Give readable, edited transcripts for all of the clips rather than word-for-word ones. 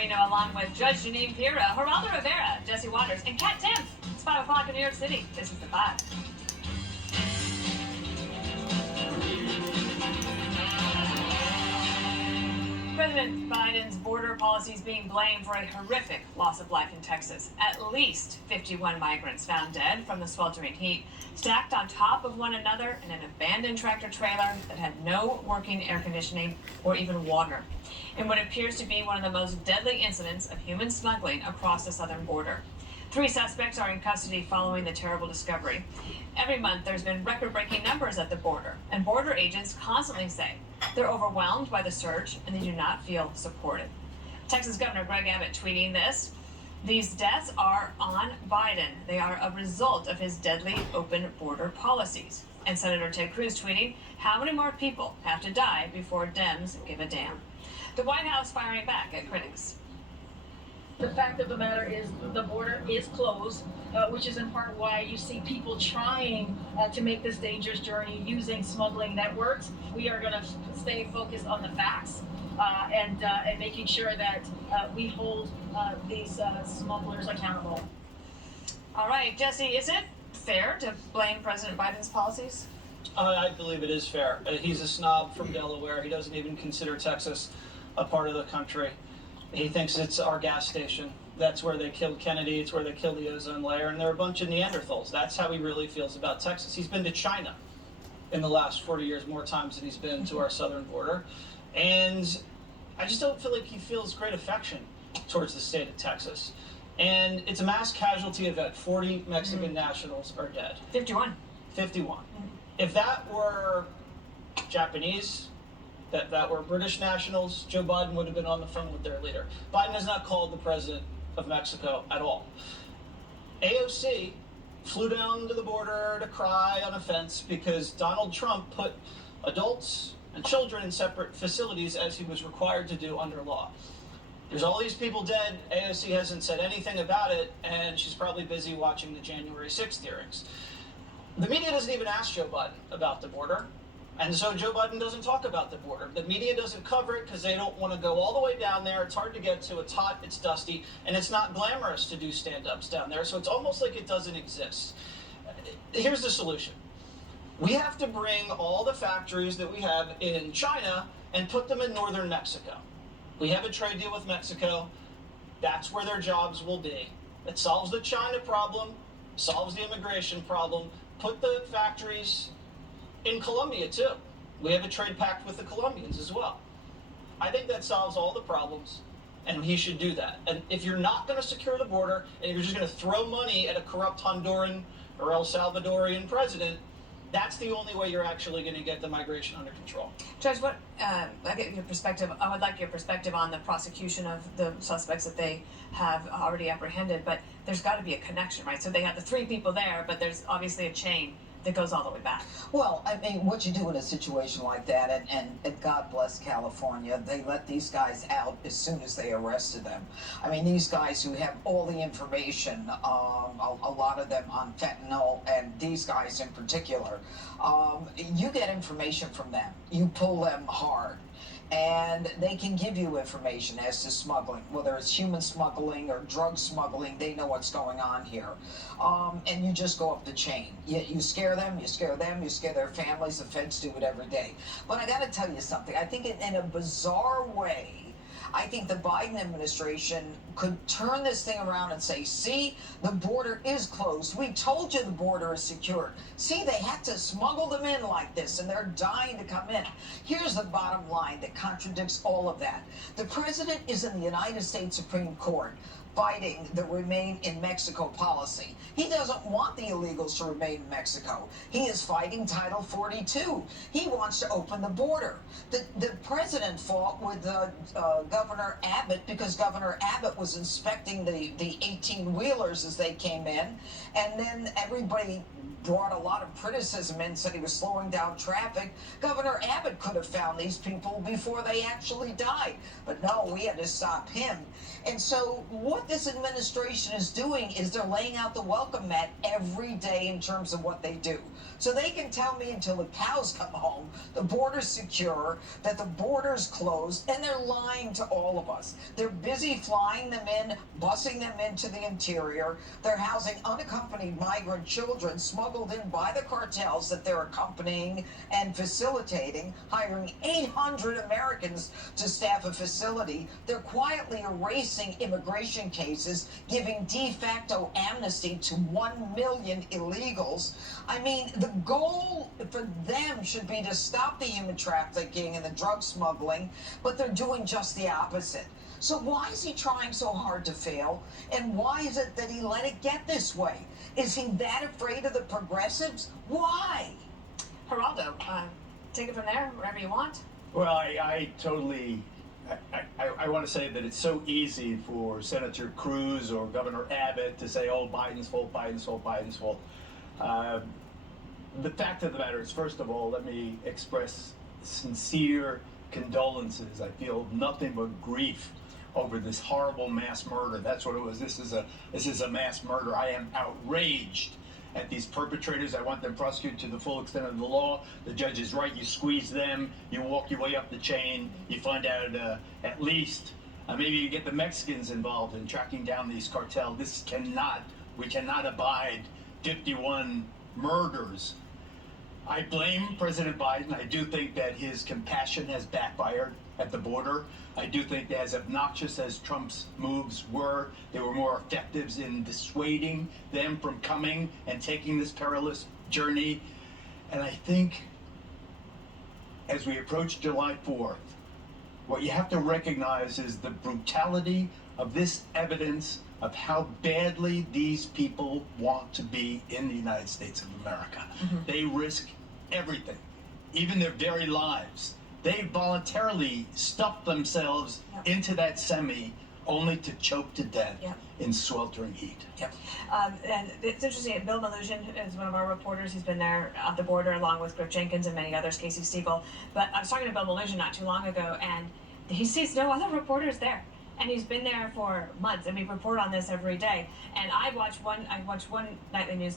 Reno along with Judge Janine Pira, Geraldo Rivera, Jesse Waters, and Kat Timpf. It's 5 o'clock in New York City. This is The 5. President Biden's border policy is being blamed for a horrific loss of life in Texas. At least 51 migrants found dead from the sweltering heat, stacked on top of one another in an abandoned tractor trailer that had no working air conditioning or even water, in what appears to be one of the most deadly incidents of human smuggling across the southern border. 3 suspects are in custody following the terrible discovery. Every month, there's been record-breaking numbers at the border, and border agents constantly say they're overwhelmed by the surge and they do not feel supported. Texas Governor Greg Abbott tweeting this: "These deaths are on Biden. They are a result of his deadly open border policies." And Senator Ted Cruz tweeting, "How many more people have to die before Dems give a damn?" The White House firing back at critics. The fact of the matter is the border is closed, which is in part why you see people trying to make this dangerous journey using smuggling networks. We are going to stay focused on the facts and making sure that we hold these smugglers accountable. All right, Jesse, is it fair to blame President Biden's policies? I believe it is fair. He's a snob from Delaware. He doesn't even consider Texas a part of the country. He thinks it's our gas station. That's where they killed Kennedy. It's where they killed the ozone layer. And they're a bunch of Neanderthals. That's how he really feels about Texas. He's been to China in the last 40 years more times than he's been to our southern border. And I just don't feel like he feels great affection towards the state of Texas. And it's a mass casualty event. 40 Mexican nationals are dead. 51. 51. If that were Japanese, that were British nationals, Joe Biden would have been on the phone with their leader. Biden has not called the president of Mexico at all. AOC flew down to the border to cry on a fence because Donald Trump put adults and children in separate facilities as he was required to do under law. There's all these people dead. AOC hasn't said anything about it, and she's probably busy watching the January 6th hearings. The media doesn't even ask Joe Biden about the border. And so Joe Biden doesn't talk about the border. The media doesn't cover it because they don't want to go all the way down there. It's hard to get to. It's hot. It's dusty. And it's not glamorous to do stand-ups down there. So it's almost like it doesn't exist. Here's the solution. We have to bring all the factories that we have in China and put them in northern Mexico. We have a trade deal with Mexico. That's where their jobs will be. It solves the China problem, solves the immigration problem. Put the factories in Colombia, too. We have a trade pact with the Colombians as well. I think that solves all the problems, and he should do that. And if you're not going to secure the border, and you're just going to throw money at a corrupt Honduran or El Salvadorian president, that's the only way you're actually going to get the migration under control. Judge, I get your perspective. I would like your perspective on the prosecution of the suspects that they have already apprehended, but there's got to be a connection, right? So they have the 3 people there, but there's obviously a chain that goes all the way back. Well, I mean, what you do in a situation like that, and God bless California, they let these guys out as soon as they arrested them. I mean, these guys who have all the information, a lot of them on fentanyl, and these guys in particular, you get information from them. You pull them hard. And they can give you information as to smuggling, whether it's human smuggling or drug smuggling. They know what's going on here. And you just go up the chain. You scare them, you scare them, you scare their families. The feds do it every day. But I got to tell you something. I think in a bizarre way, I think the Biden administration could turn this thing around and say, see, the border is closed. We told you the border is secured. See, they had to smuggle them in like this, and they're dying to come in. Here's the bottom line that contradicts all of that. The president is in the United States Supreme Court fighting the Remain in Mexico policy. He doesn't want the illegals to remain in Mexico. He is fighting Title 42. He wants to open the border. The president fought with Governor Abbott because Governor Abbott was inspecting the 18-wheelers as they came in, and then everybody brought a lot of criticism in, said he was slowing down traffic. Governor Abbott could have found these people before they actually died. But no, we had to stop him. And so what this administration is doing is they're laying out the welcome mat every day in terms of what they do. So they can tell me until the cows come home, the border's secure, that the border's closed, and they're lying to all of us. They're busy flying them in, busing them into the interior. They're housing unaccompanied migrant children smuggled in by the cartels that they're accompanying and facilitating, hiring 800 Americans to staff a facility. They're quietly erasing immigration cases, giving de facto amnesty to 1 million illegals. I mean, the goal for them should be to stop the human trafficking and the drug smuggling, but they're doing just the opposite. So why is he trying so hard to fail? And why is it that he let it get this way? Is he that afraid of the progressives? Why? Geraldo, take it from there, wherever you want. Well, I totally, I want to say that it's so easy for Senator Cruz or Governor Abbott to say, oh, Biden's fault, Biden's fault, Biden's fault. The fact of the matter is, first of all, let me express sincere condolences. I feel nothing but grief over this horrible mass murder. That's what it was. This is a mass murder. I am outraged at these perpetrators. I want them prosecuted to the full extent of the law. The judge is right. You squeeze them, you walk your way up the chain, you find out at least maybe you get the Mexicans involved in tracking down these cartels. We cannot abide 51 murders. I blame President Biden. I do think that his compassion has backfired at the border. I do think that as obnoxious as Trump's moves were, they were more effective in dissuading them from coming and taking this perilous journey. And I think as we approach July 4th, what you have to recognize is the brutality of this evidence of how badly these people want to be in the United States of America. Mm-hmm. They risk everything, even their very lives. They voluntarily stuff themselves into that semi only to choke to death in sweltering heat. And it's interesting, Bill Melugin is one of our reporters. He's been there at the border along with Griff Jenkins and many others, Casey Stegall. But I was talking to Bill Melugin not too long ago, and he sees no other reporters there. And he's been there for months, and we report on this every day. And I watch one nightly news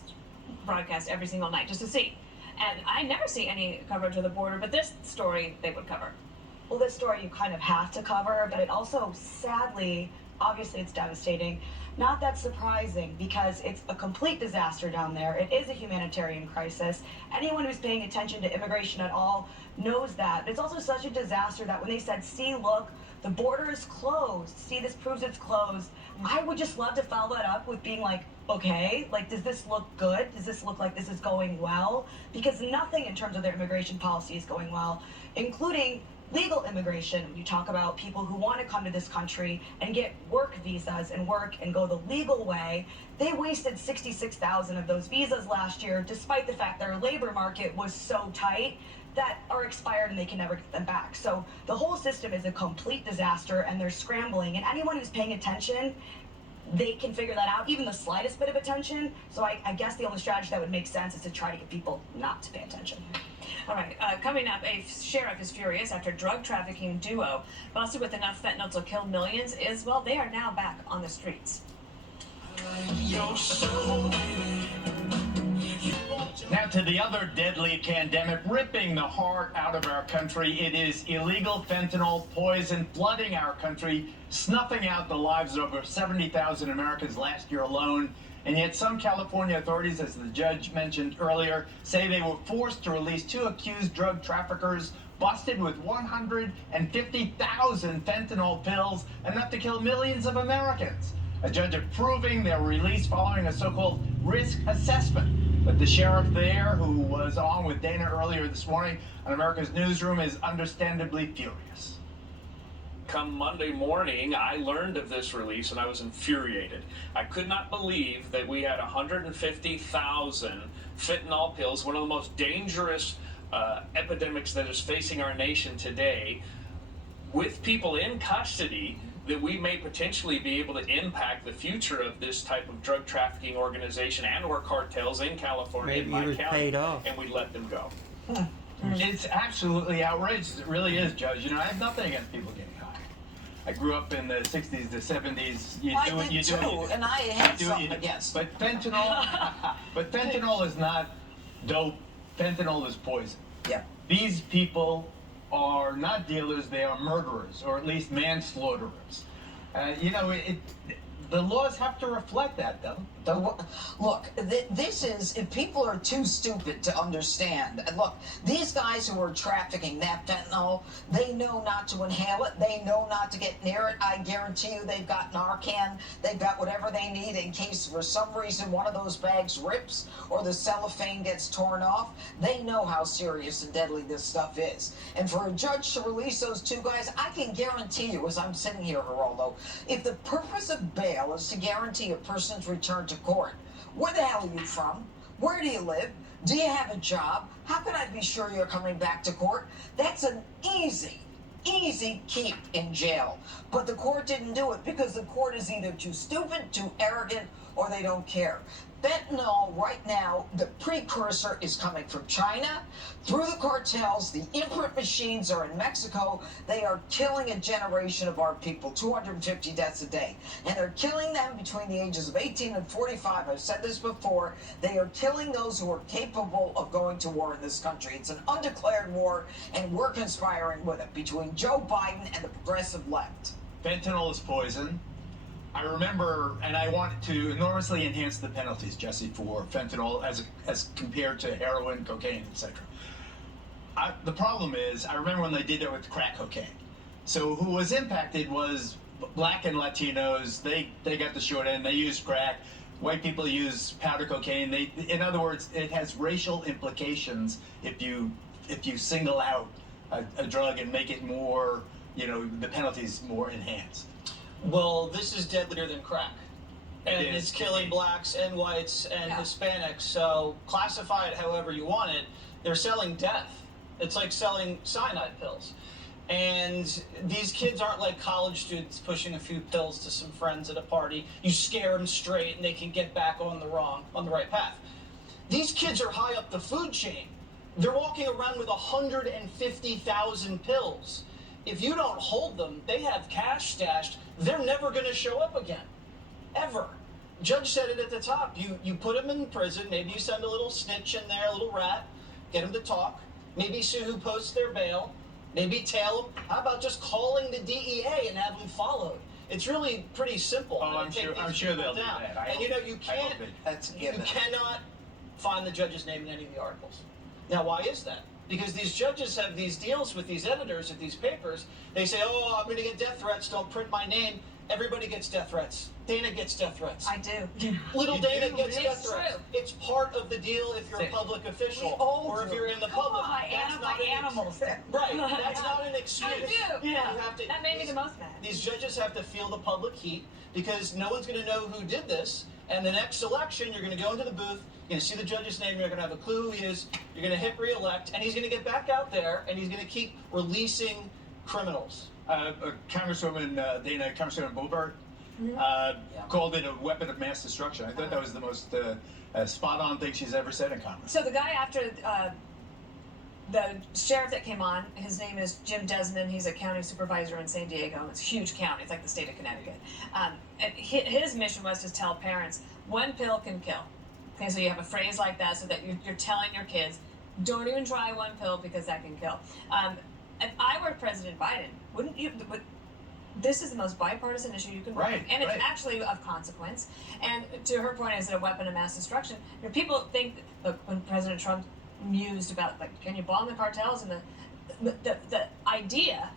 broadcast every single night just to see. And I never see any coverage of the border, but this story they would cover. Well, this story you kind of have to cover, but it also, sadly, obviously it's devastating. Not that surprising, because it's a complete disaster down there. It is a humanitarian crisis. Anyone who's paying attention to immigration at all knows that. But it's also such a disaster that when they said, see, look, the border is closed. See, this proves it's closed. I would just love to follow that up with being like, okay, like, does this look good? Does this look like this is going well? Because nothing in terms of their immigration policy is going well, including legal immigration. When you talk about people who want to come to this country and get work visas and work and go the legal way, they wasted 66,000 of those visas last year, despite the fact their labor market was so tight that are expired and they can never get them back. So the whole system is a complete disaster, and they're scrambling. And anyone who's paying attention, they can figure that out, even the slightest bit of attention. So I guess the only strategy that would make sense is to try to get people not to pay attention. All right, coming up, a sheriff is furious after drug trafficking duo busted with enough fentanyl to kill millions they are now back on the streets. Now to the other deadly pandemic ripping the heart out of our country. It is illegal fentanyl poison flooding our country, snuffing out the lives of over 70,000 Americans last year alone. And yet some California authorities, as the judge mentioned earlier, say they were forced to release 2 accused drug traffickers busted with 150,000 fentanyl pills, enough to kill millions of Americans. A judge approving their release following a so-called risk assessment. But the sheriff there, who was on with Dana earlier this morning on America's Newsroom, is understandably furious. Come Monday morning, I learned of this release and I was infuriated. I could not believe that we had 150,000 fentanyl pills, one of the most dangerous epidemics that is facing our nation today, with people in custody, that we may potentially be able to impact the future of this type of drug trafficking organization and or cartels in California, in my county, and we let them go. It's absolutely outrageous. It really is, Judge. You know, I have nothing against people getting high. I grew up in the 60s, the 70s. I did too, and I had do what something you do. against But fentanyl is not dope. Fentanyl is poison. Yeah. These people are not dealers, they are murderers, or at least manslaughterers. The laws have to reflect that, though. Look, this is, if people are too stupid to understand, and look, these guys who are trafficking that fentanyl, they know not to inhale it, they know not to get near it. I guarantee you they've got Narcan, they've got whatever they need in case for some reason one of those bags rips or the cellophane gets torn off. They know how serious and deadly this stuff is. And for a judge to release those two guys, I can guarantee you, as I'm sitting here, Geraldo, if the purpose of bail is to guarantee a person's return to court, where the hell are you from? Where do you live? Do you have a job? How can I be sure you're coming back to court? That's an easy keep in jail. But the court didn't do it because the court is either too stupid, too arrogant, or they don't care. Fentanyl right now, the precursor is coming from China through the cartels. The imprint machines are in Mexico. They are killing a generation of our people, 250 deaths a day. And they're killing them between the ages of 18 and 45. I've said this before. They are killing those who are capable of going to war in this country. It's an undeclared war, and we're conspiring with it between Joe Biden and the progressive left. Fentanyl is poison. I remember, and I wanted to enormously enhance the penalties, Jesse, for fentanyl as compared to heroin, cocaine, etc. The problem is, I remember when they did it with crack cocaine. So who was impacted was black and Latinos. They got the short end. They used crack. White people use powder cocaine. In other words, it has racial implications if you single out a drug and make it more, the penalties more enhanced. Well, this is deadlier than crack. And It is. it's killing blacks and whites and Hispanics. So classify it however you want it. They're selling death. It's like selling cyanide pills. And these kids aren't like college students pushing a few pills to some friends at a party. You scare them straight and they can get back on the right path. These kids are high up the food chain. They're walking around with 150,000 pills. If you don't hold them, they have cash stashed. They're never going to show up again, ever. Judge said it at the top. You put them in prison. Maybe you send a little snitch in there, a little rat, get them to talk. Maybe see who posts their bail. Maybe tail them. How about just calling the DEA and have them followed? It's really pretty simple. Oh, I'm sure they'll do that. And you can't. That's a You given. cannot find the judge's name in any of the articles. Now, why is that? Because these judges have these deals with these editors of these papers. They say, oh, I'm going to get death threats. Don't print my name. Everybody gets death threats. Dana gets death threats. I do. Little You Dana do? gets It's death threats. true. It's part of the deal if you're a public official We all or if do. you're in the Come public. on, That's not my an animals. Right. That's not an excuse. I do. You Yeah. have to- That made me the most mad. These judges have to feel the public heat because no one's going to know who did this. And the next election, you're going to go into the booth, you're going to see the judge's name, you're going to have a clue who he is, you're going to hit re-elect, and he's going to get back out there, and he's going to keep releasing criminals. Congresswoman Congresswoman Boebert called it a weapon of mass destruction. I thought that was the most spot-on thing she's ever said in Congress. So the guy after the sheriff that came on, his name is Jim Desmond. He's a county supervisor in San Diego. It's a huge county. It's like the state of Connecticut. And his mission was to tell parents, one pill can kill. Okay, so you have a phrase like that so that you're telling your kids, don't even try one pill because that can kill. If I were President Biden, wouldn't you? This is the most bipartisan issue you can run, Right, and it's right. actually of consequence. And to her point, is it a weapon of mass destruction? People think, look, when President Trump mused about like, can you bomb the cartels, and the idea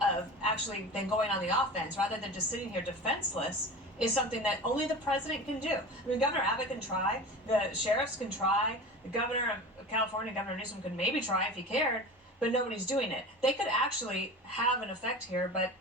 of actually then going on the offense rather than just sitting here defenseless is something that only the president can do. I mean, Governor Abbott can try, the sheriffs can try, the governor of California, Governor Newsom, could maybe try if he cared, but nobody's doing it. They could actually have an effect here, but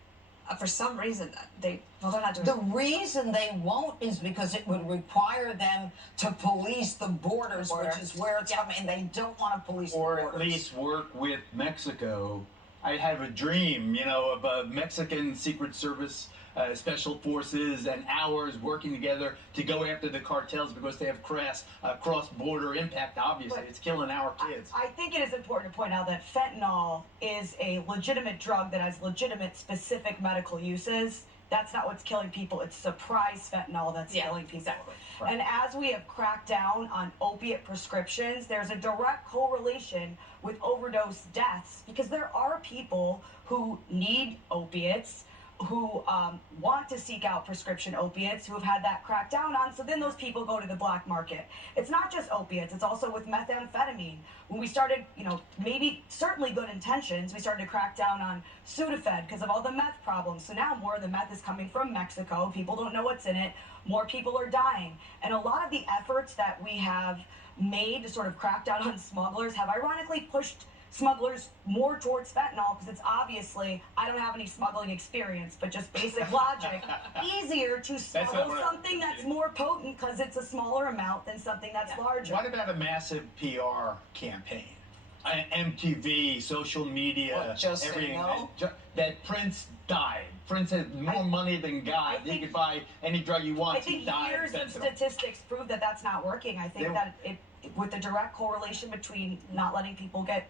for some reason they're not doing The it. reason they won't is because it would require them to police the borders, Border. which is where it's Yeah. coming, and they don't want to police Or the at borders. least work with Mexico. I have a dream, of a Mexican Secret Service special forces and ours working together to go after the cartels because they have cross-border impact. Obviously, But it's killing our kids. I think it is important to point out that fentanyl is a legitimate drug that has legitimate specific medical uses. That's not what's killing people. It's surprise fentanyl that's killing people. Exactly. Right. And as we have cracked down on opiate prescriptions, there's a direct correlation with overdose deaths because there are people who need opiates, who want to seek out prescription opiates, who have had that cracked down on. So then those people go to the black market. It's not just opiates, it's also with methamphetamine. When we started, maybe certainly good intentions, we started to crack down on Sudafed because of all the meth problems. So now more of the meth is coming from Mexico. People don't know what's in it. More people are dying. And a lot of the efforts that we have made to sort of crack down on smugglers have ironically pushed smugglers more towards fentanyl because it's obviously, I don't have any smuggling experience, but just basic logic, easier to smuggle something that's more potent because it's a smaller amount than something that's larger. What about a massive PR campaign? MTV, social media, What, just say everything. no? That Prince died. Prince had more money than God. He could buy any drug he I wants. think He died years of fentanyl. statistics prove that that's not working. I think that with the direct correlation between not letting people get,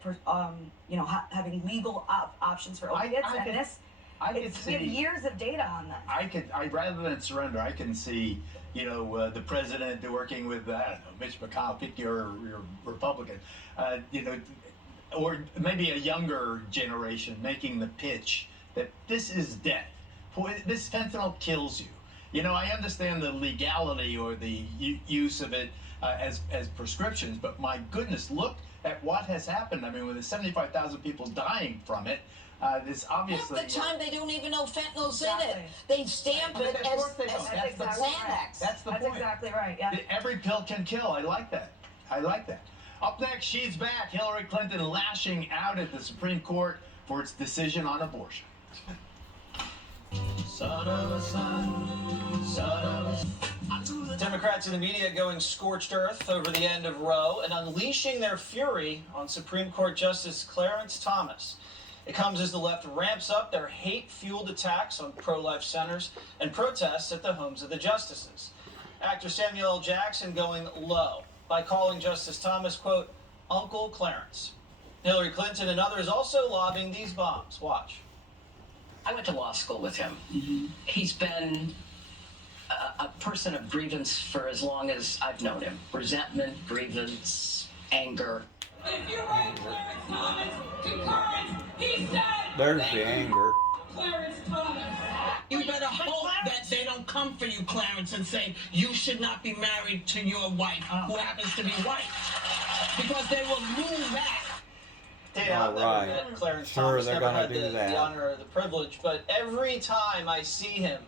having legal options for opiates I and could- this, I could we have see. years of data on that. I rather than surrender, I can see, the president working with, I don't know, Mitch McConnell, pick your Republican, or maybe a younger generation making the pitch that this is death. This fentanyl kills you. I understand the legality or the use of it as prescriptions, but my goodness, look at what has happened. I mean, with the 75,000 people dying from it, this obviously. Half the time they don't even know fentanyl's in Exactly. it. They stamp But it of as course they don't. That's the exactly point. Xanax. That's the That's point. exactly right, yeah. Every pill can kill. I like that. Up next, she's back. Hillary Clinton lashing out at the Supreme Court for its decision on abortion. Democrats in the media going scorched earth over the end of Roe and unleashing their fury on Supreme Court Justice Clarence Thomas. It comes as the left ramps up their hate-fueled attacks on pro-life centers and protests at the homes of the justices. Actor Samuel L. Jackson going low by calling Justice Thomas, quote, Uncle Clarence. Hillary Clinton and others also lobbing these bombs. Watch. I went to law school with him. He's been a person of grievance for as long as I've known him. Resentment, grievance, anger. If you write Clarence Thomas, concurrence, he said. There's the anger. Clarence Thomas. You better hope that they don't come for you, Clarence, and say you should not be married to your wife, who happens to be white, because they will move that. I've never Right. met Clarence Sure, Thomas, they're never gonna had do the that. honor or the privilege, but every time I see him,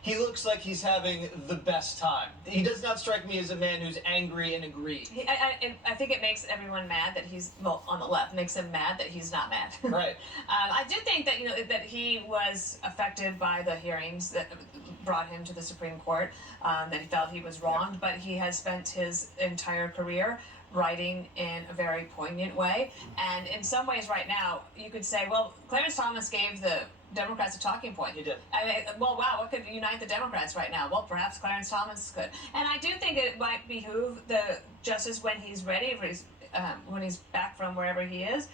he looks like he's having the best time. He does not strike me as a man who's angry and aggrieved. I think it makes everyone mad that he's, on the left, makes him mad that he's not mad. Right. I do think that, that he was affected by the hearings that brought him to the Supreme Court, that he felt he was wronged, but he has spent his entire career writing in a very poignant way. And in some ways right now, you could say, well, Clarence Thomas gave the Democrats a talking point. He did. I mean, well, wow, what could unite the Democrats right now? Well, perhaps Clarence Thomas could. And I do think it might behoove the justice when he's ready, when he's back from wherever he is,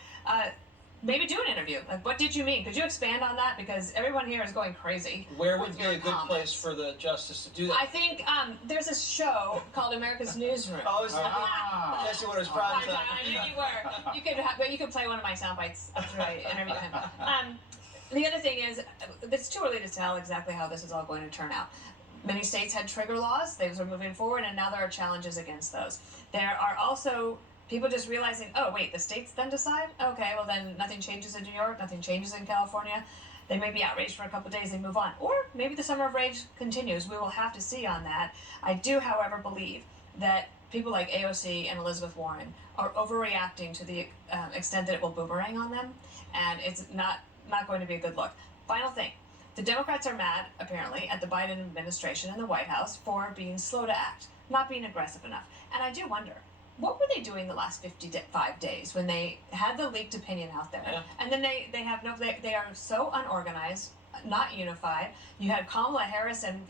maybe do an interview. Like, what did you mean? Could you expand on that? Because everyone here is going crazy. Where with would be your a good comments. place for the justice to do that? I think there's a show called America's Newsroom. Oh, is I see what it was prime time. I knew you were. You could play one of my sound bites after I interview him. The other thing is, it's too early to tell exactly how this is all going to turn out. Many states had trigger laws; those were moving forward, and now there are challenges against those. There are also people just realizing, oh wait, the states then decide? Okay, well then nothing changes in New York, nothing changes in California. They may be outraged for a couple of days, they move on. Or maybe the summer of rage continues. We will have to see on that. I do, however, believe that people like AOC and Elizabeth Warren are overreacting to the extent that it will boomerang on them, and it's not going to be a good look. Final thing. The Democrats are mad, apparently, at the Biden administration and the White House for being slow to act, not being aggressive enough. And I do wonder, what were they doing the last 55 days when they had the leaked opinion out there? Yeah. And then they are so unorganized. not unified. You had Kamala Harris and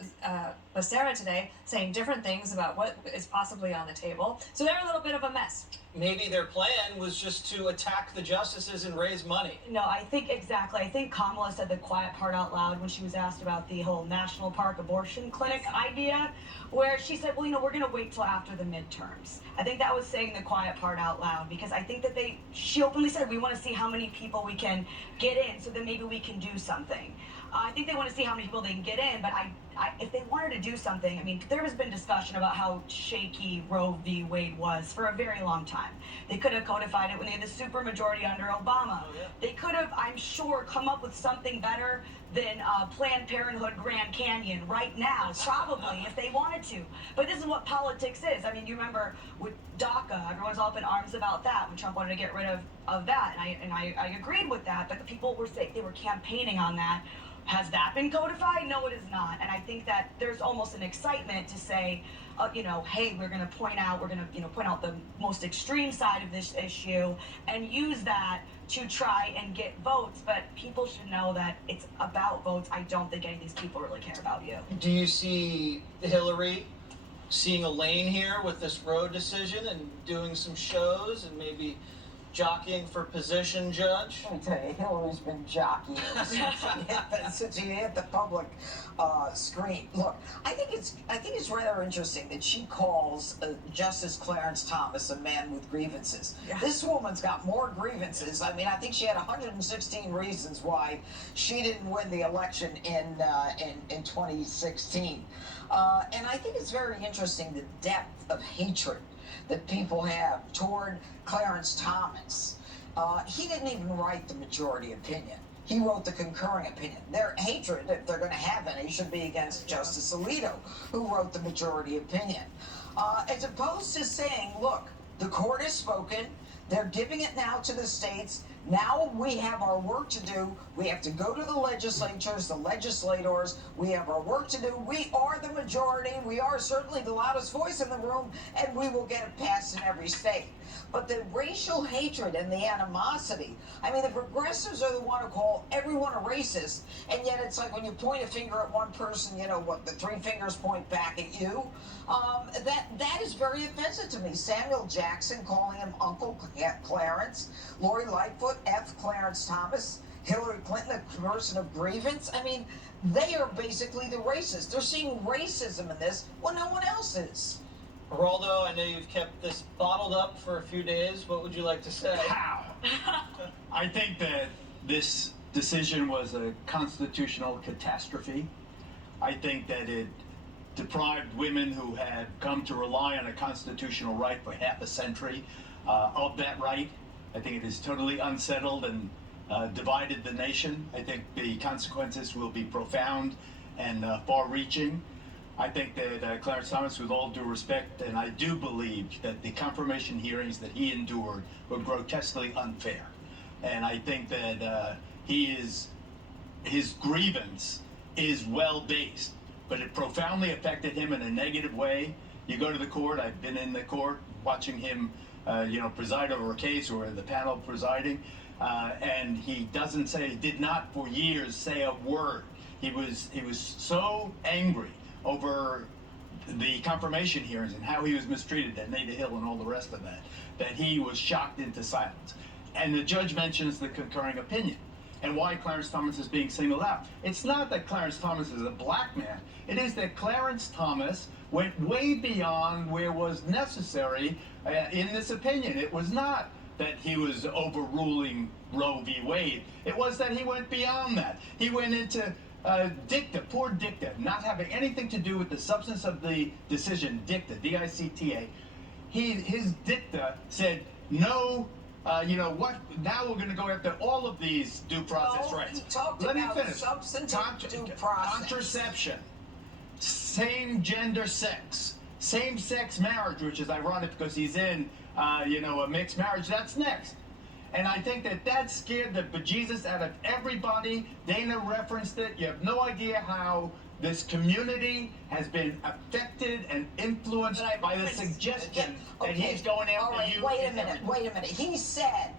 Becerra today saying different things about what is possibly on the table. So they're a little bit of a mess. Maybe their plan was just to attack the justices and raise money. No, I think exactly. I think Kamala said the quiet part out loud when she was asked about the whole national park abortion clinic idea, where she said, well, we're going to wait till after the midterms. I think that was saying the quiet part out loud, because I think that she openly said, we want to see how many people we can get in so that maybe we can do something. I think they want to see how many people they can get in, but if they wanted to do something, I mean, there has been discussion about how shaky Roe v. Wade was for a very long time. They could have codified it when they had the supermajority under Obama. Oh, yeah. They could have, I'm sure, come up with something better than Planned Parenthood Grand Canyon right now, probably, if they wanted to. But this is what politics is. I mean, you remember with DACA, everyone's all up in arms about that when Trump wanted to get rid of that, and I agreed with that. But the people were saying they were campaigning on that. Has that been codified? No, it is not. And I think that there's almost an excitement to say, hey, we're going to point out the most extreme side of this issue and use that to try and get votes. But people should know that it's about votes. I don't think any of these people really care about you. Do you see Hillary seeing a lane here with this Roe decision and doing some shows and maybe jockeying for position, Judge? Let me tell you, Hillary's been jockeying since she hit the public screen. Look, I think it's rather interesting that she calls Justice Clarence Thomas a man with grievances. Yeah. This woman's got more grievances. I mean, I think she had 116 reasons why she didn't win the election in 2016. And I think it's very interesting the depth of hatred that people have toward Clarence Thomas. He didn't even write the majority opinion. He wrote the concurring opinion. Their hatred, if they're going to have any, should be against Justice Alito, who wrote the majority opinion. As opposed to saying, look, the court has spoken, they're giving it now to the states, now we have our work to do. We have to go to the legislatures, the legislators. We have our work to do. We are the majority. We are certainly the loudest voice in the room, and we will get it passed in every state. But the racial hatred and the animosity, I mean, the progressives are the one who call everyone a racist, and yet it's like when you point a finger at one person, the three fingers point back at you. That is very offensive to me. Samuel Jackson calling him Uncle Clarence, Lori Lightfoot, F. Clarence Thomas, Hillary Clinton, a person of grievance. I mean, they are basically the racists. They're seeing racism in this when no one else is. Geraldo, I know you've kept this bottled up for a few days. What would you like to say? How? I think that this decision was a constitutional catastrophe. I think that it deprived women who had come to rely on a constitutional right for half a century of that right. I think it has totally unsettled and divided the nation. I think the consequences will be profound and far-reaching. I think that Clarence Thomas, with all due respect, and I do believe that the confirmation hearings that he endured were grotesquely unfair. And I think that his grievance is well-based, but it profoundly affected him in a negative way. You go to the court, I've been in the court watching him preside over a case or the panel presiding, and he did not for years say a word. He was so angry over the confirmation hearings and how he was mistreated at Nada Hill and all the rest of that he was shocked into silence. And the judge mentions the concurring opinion and why Clarence Thomas is being singled out. It's not that Clarence Thomas is a black man. It is that Clarence Thomas went way beyond where was necessary in this opinion. It was not that he was overruling Roe v. Wade. It was that he went beyond that. He went into dicta, poor dicta, not having anything to do with the substance of the decision, dicta, D-I-C-T-A. His dicta said, no, now we're going to go after all of these due process rights. He talked Let me about finish. substantive due process. Contraception, same gender sex, same-sex marriage, which is ironic because he's in, a mixed marriage. That's next. And I think that scared the bejesus out of everybody. Dana referenced it. You have no idea how this community has been affected and influenced by the suggestion that he's going after you. Wait a minute. He said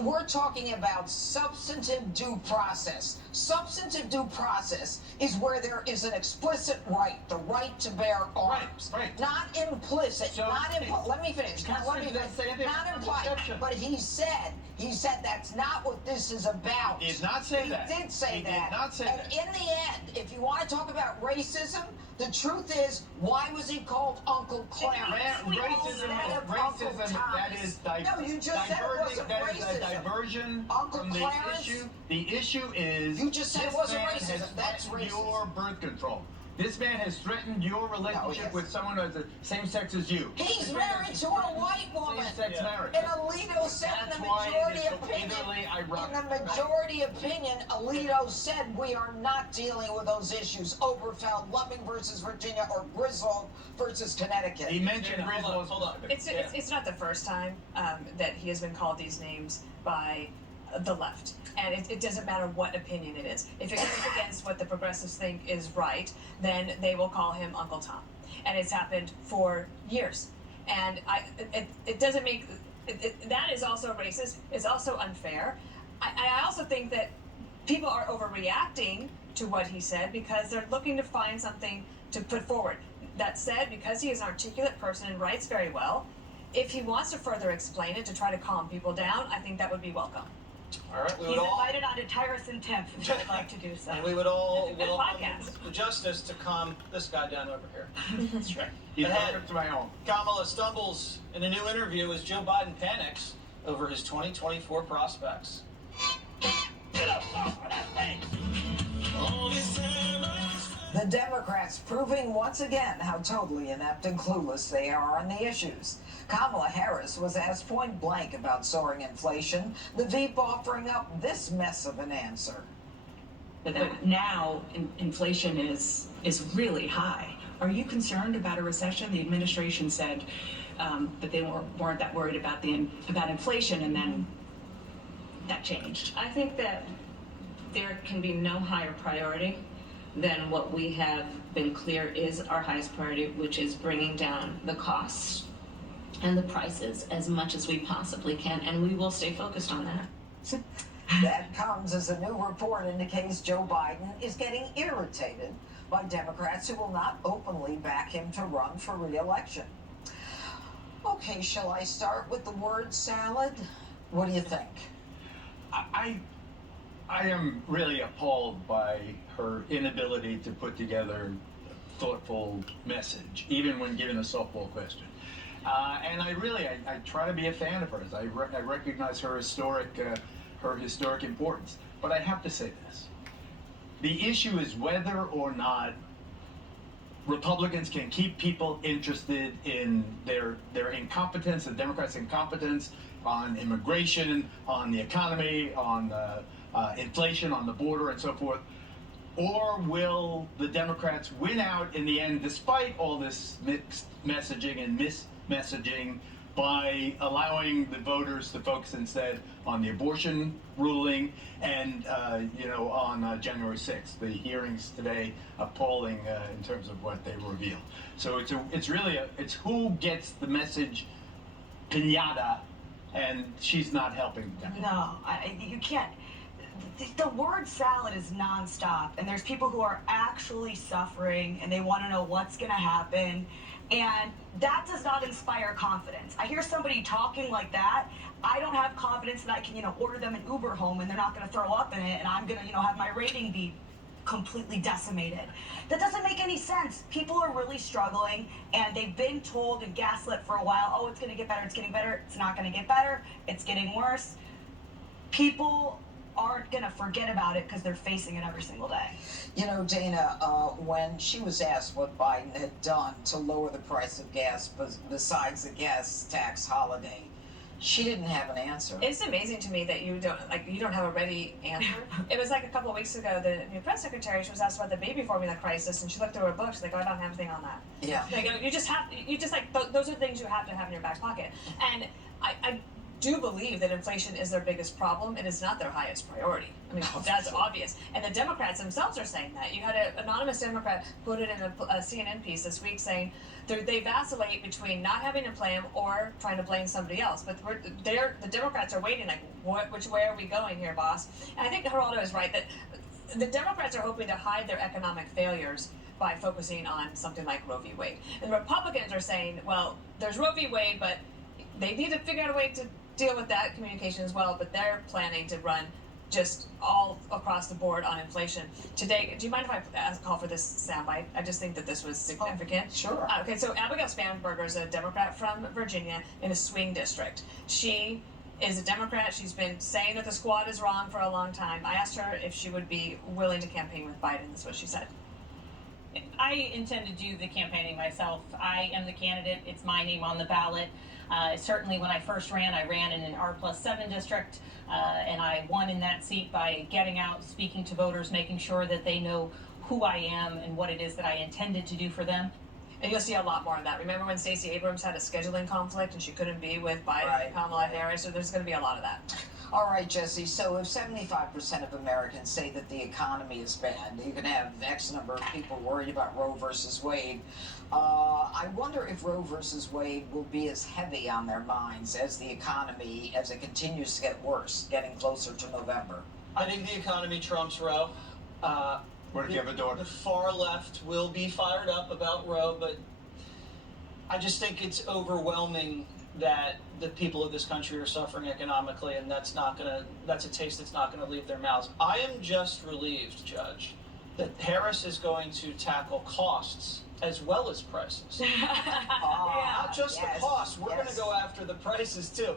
We're talking about substantive due process. Substantive due process is where there is an explicit right, the right to bear arms. Right. Not implicit, So, let me finish. Councilor, did I say anything Not about implied. deception? But he said that's not what this is about. He did not say that. He did say He that. did not say and that. in the end, if you want to talk about racism, the truth is, why was he called Uncle Clarence? Racism, that is No, you just said it wasn't that is a racism. diversion Uncle from the Clarence? issue. The issue is You just said it this wasn't man racism. has That's threatened racist. your birth control. This man has threatened your relationship yes. with someone who has the same sex as you. He's This man married has to a white woman. Same-sex marriage. And Alito said in That's the why majority it is so opinion, bitterly ironic. in the majority opinion, Alito said we are not dealing with those issues. Oberfeld, Loving versus Virginia, or Griswold versus Connecticut. He mentioned Hold on, Griswold. hold on. It's not the first time that he has been called these names by the left. And it doesn't matter what opinion it is. If it goes against what the progressives think is right, then they will call him Uncle Tom. And it's happened for years. And it doesn't make, that is also racist. It's also unfair. I also think that people are overreacting to what he said because they're looking to find something to put forward. That said, because he is an articulate person and writes very well, if he wants to further explain it to try to calm people down, I think that would be welcome. All right, we He's would all, invited on to Tyrus and Tiff if you'd like to do so. and we would all It's a good welcome podcast. the justice to calm this guy down over here. That's right. He's Ahead. welcome to my home. Kamala stumbles in a new interview as Joe Biden panics over his 2024 prospects. The Democrats proving once again how totally inept and clueless they are on the issues. Kamala Harris was asked point blank about soaring inflation, the Veep offering up this mess of an answer. But now inflation is really high. Are you concerned about a recession? The administration said that they weren't that worried about inflation, and then that changed. I think that there can be no higher priority than what we have been clear is our highest priority, which is bringing down the costs and the prices as much as we possibly can, and we will stay focused on that. That comes as a new report indicates Joe Biden is getting irritated by Democrats who will not openly back him to run for re-election. Okay, shall I start with the word salad? What do you think? I am really appalled by her inability to put together a thoughtful message, even when given a softball question. And I try to be a fan of hers. I recognize her historic importance. But I have to say this. The issue is whether or not Republicans can keep people interested in their incompetence, the Democrats' incompetence on immigration, on the economy, on inflation, on the border, and so forth. Or will the Democrats win out in the end, despite all this mixed messaging and mismessaging, by allowing the voters to focus instead on the abortion ruling and on January 6th. The hearings today appalling in terms of what they reveal. So it's really who gets the message pinata, and she's not helping them. No, you can't. The word salad is nonstop, and there's people who are actually suffering, and they want to know what's going to happen, and that does not inspire confidence. I hear somebody talking like that, I don't have confidence that I can, order them an Uber home, and they're not going to throw up in it, and I'm going to, have my rating be completely decimated. That doesn't make any sense. People are really struggling, and they've been told and gaslit for a while, oh, it's going to get better, it's getting better. It's not going to get better, it's getting worse. People aren't going to forget about it because they're facing it every single day. Dana, when she was asked what Biden had done to lower the price of gas besides the gas tax holiday, she didn't have an answer. It's amazing to me that you don't have a ready answer. It was like a couple of weeks ago, the new press secretary, she was asked about the baby formula crisis, and she looked through her book. She's like, "Oh, I don't have anything on that." Yeah. Those are things you have to have in your back pocket. And do believe that inflation is their biggest problem. It is not their highest priority. I mean, that's obvious. And the Democrats themselves are saying that. You had an anonymous Democrat quoted in a CNN piece this week saying they vacillate between not having a plan or trying to blame somebody else. But the Democrats are waiting, like, which way are we going here, boss? And I think Geraldo is right that the Democrats are hoping to hide their economic failures by focusing on something like Roe v. Wade. And the Republicans are saying, well, there's Roe v. Wade, but they need to figure out a way to deal with that communication as well, but they're planning to run just all across the board on inflation. Today, do you mind if I call for this soundbite? I just think that this was significant. Oh, sure. Okay, so Abigail Spanberger is a Democrat from Virginia in a swing district. She is a Democrat. She's been saying that the squad is wrong for a long time. I asked her if she would be willing to campaign with Biden. That's what she said. I intend to do the campaigning myself. I am the candidate. It's my name on the ballot. Certainly when I first ran, I ran in an R+7 district, and I won in that seat by getting out, speaking to voters, making sure that they know who I am and what it is that I intended to do for them. And you'll see a lot more of that. Remember when Stacey Abrams had a scheduling conflict and she couldn't be with Biden and Kamala Harris? So there's going to be a lot of that. All right, Jesse, so if 75% of Americans say that the economy is bad, you can have X number of people worried about Roe versus Wade. I wonder if Roe versus Wade will be as heavy on their minds as the economy, as it continues to get worse, getting closer to November. I think the economy trumps Roe. What if you have a daughter? The far left will be fired up about Roe, but I just think it's overwhelming that the people of this country are suffering economically, and that's a taste that's not gonna leave their mouths. I am just relieved, Judge, that Harris is going to tackle costs as well as prices. Not just the costs, we're gonna go after the prices too.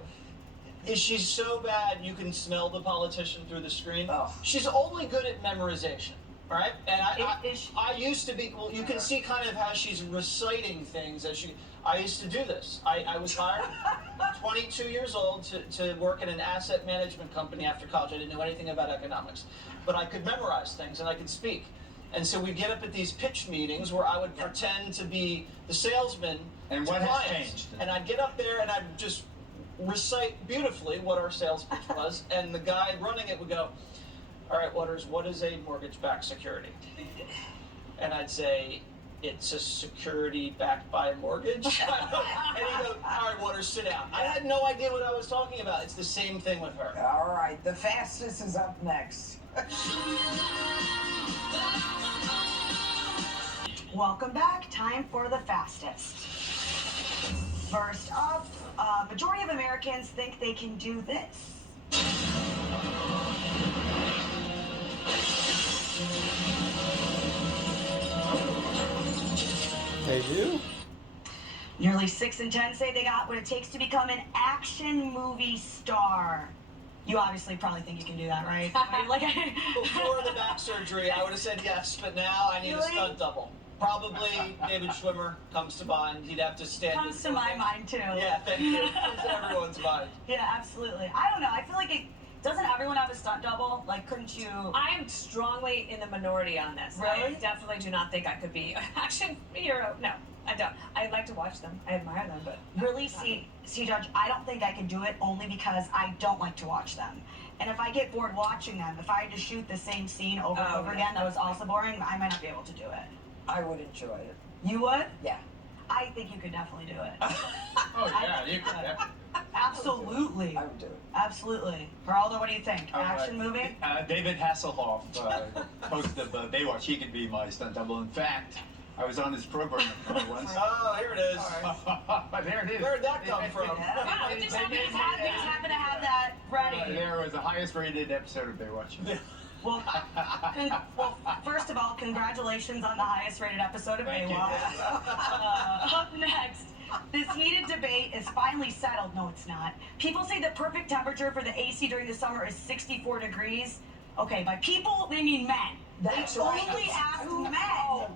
Is she so bad you can smell the politician through the screen? She's only good at memorization, right? And I used to be, well, you can see kind of how she's reciting things as she, I used to do this. I was hired 22 years old to work in an asset management company after college. I didn't know anything about economics, but I could memorize things and I could speak. And so we'd get up at these pitch meetings where I would pretend to be the salesman and to what clients. has changed? And I'd get up there and I'd just recite beautifully what our sales pitch was, and the guy running it would go, all right, Waters, what is a mortgage-backed security? And I'd say, it's a security backed by a mortgage. And he'd go, all right, Waters, sit down. I had no idea what I was talking about. It's the same thing with her. All right, the fastest is up next. Welcome back. Time for the fastest. First up, majority of Americans think they can do this. They do? Nearly 6 in 10 say they got what it takes to become an action movie star. You obviously probably think you can do that, right? Before the back surgery, I would have said yes, but now I need a stunt double. Probably David Schwimmer comes to mind. He'd have to stand. Comes to my mind too. Yeah, thank you. Comes to everyone's mind. Yeah, absolutely. I don't know. I feel like doesn't everyone have a stunt double? Like, couldn't you? I am strongly in the minority on this. Really? I definitely do not think I could be an action hero. No, I don't. I like to watch them. I admire them, but really, see, Judge, I don't think I could do it only because I don't like to watch them. And if I get bored watching them, if I had to shoot the same scene over and over again that was also boring, I might not be able to do it. I would enjoy it. You would? Yeah. I think you could definitely do it. Oh yeah, you could. Absolutely. I would do it. Absolutely. Geraldo, what do you think? Action movie? David Hasselhoff, host of Baywatch, he could be my stunt double. In fact, I was on his program once. Oh, here it is. There it is. Where'd that come from? Wow, we just happen to have that ready. There was the highest rated episode of Baywatch. Well, first of all, congratulations on the highest rated episode of Baywatch. Up next, this heated debate is finally settled. No, it's not. People say the perfect temperature for the AC during the summer is 64 degrees. Okay, by people, they mean men. That's they right. only ask men.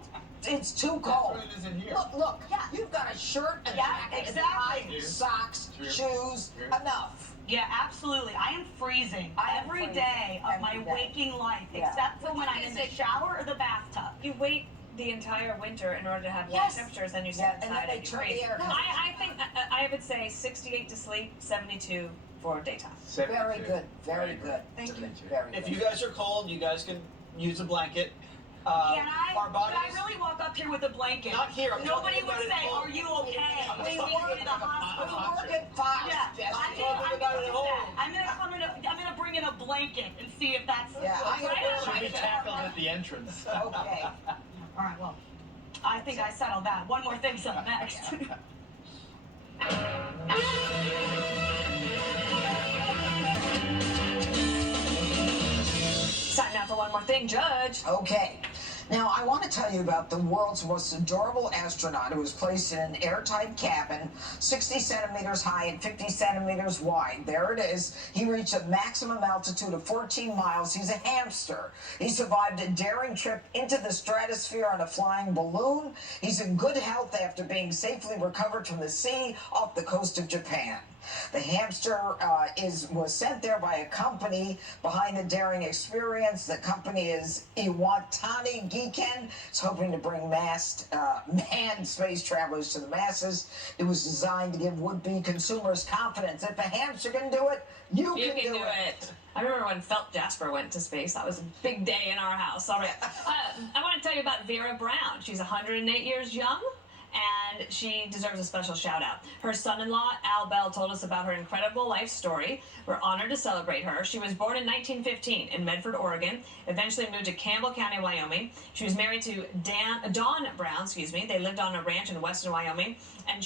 It's too cold. That's what it is in here. Look, you've got a shirt, a jacket, exactly. socks, shoes, enough. Yeah, absolutely. I am freezing every day of my waking life, except for when I'm in the shower or the bathtub. you wait the entire winter in order to have warm temperatures, and you sit and inside then they and you turn freeze. the air. I think I would say 68 to sleep, 72 for daytime. Very good, very good. Thank you. Very If good. you guys are cold, you guys can use a blanket. Can Our bodies. I really walk up here with a blanket? Not here. I'm Nobody talking would about say, it at "Are you okay?" I'm We talking go to the about hospital. We work at Fox, Yeah, Jesse. I'm gonna do that. I'm gonna bring in a blanket and see if that's. Yeah, I'm gonna wear Should be my tackled at the entrance. Okay. All right, well, I think I settled that. One more thing's up next. It's time now for one more thing, Judge. Okay. Now, I want to tell you about the world's most adorable astronaut who was placed in an airtight cabin, 60 centimeters high and 50 centimeters wide. There it is. He reached a maximum altitude of 14 miles. He's a hamster. He survived a daring trip into the stratosphere on a flying balloon. He's in good health after being safely recovered from the sea off the coast of Japan. The hamster was sent there by a company behind the daring experience. The company is Iwatani Giken. It's hoping to bring manned space travelers to the masses. It was designed to give would-be consumers confidence. If a hamster can do it, you can do it. I remember when Felt Jasper went to space. That was a big day in our house. All right. I want to tell you about Vera Brown. She's 108 years young, and she deserves a special shout out. Her son-in-law, Al Bell, told us about her incredible life story. We're honored to celebrate her. She was born in 1915 in Medford, Oregon, eventually moved to Campbell County, Wyoming. She was married to Dawn Brown, They lived on a ranch in western Wyoming, and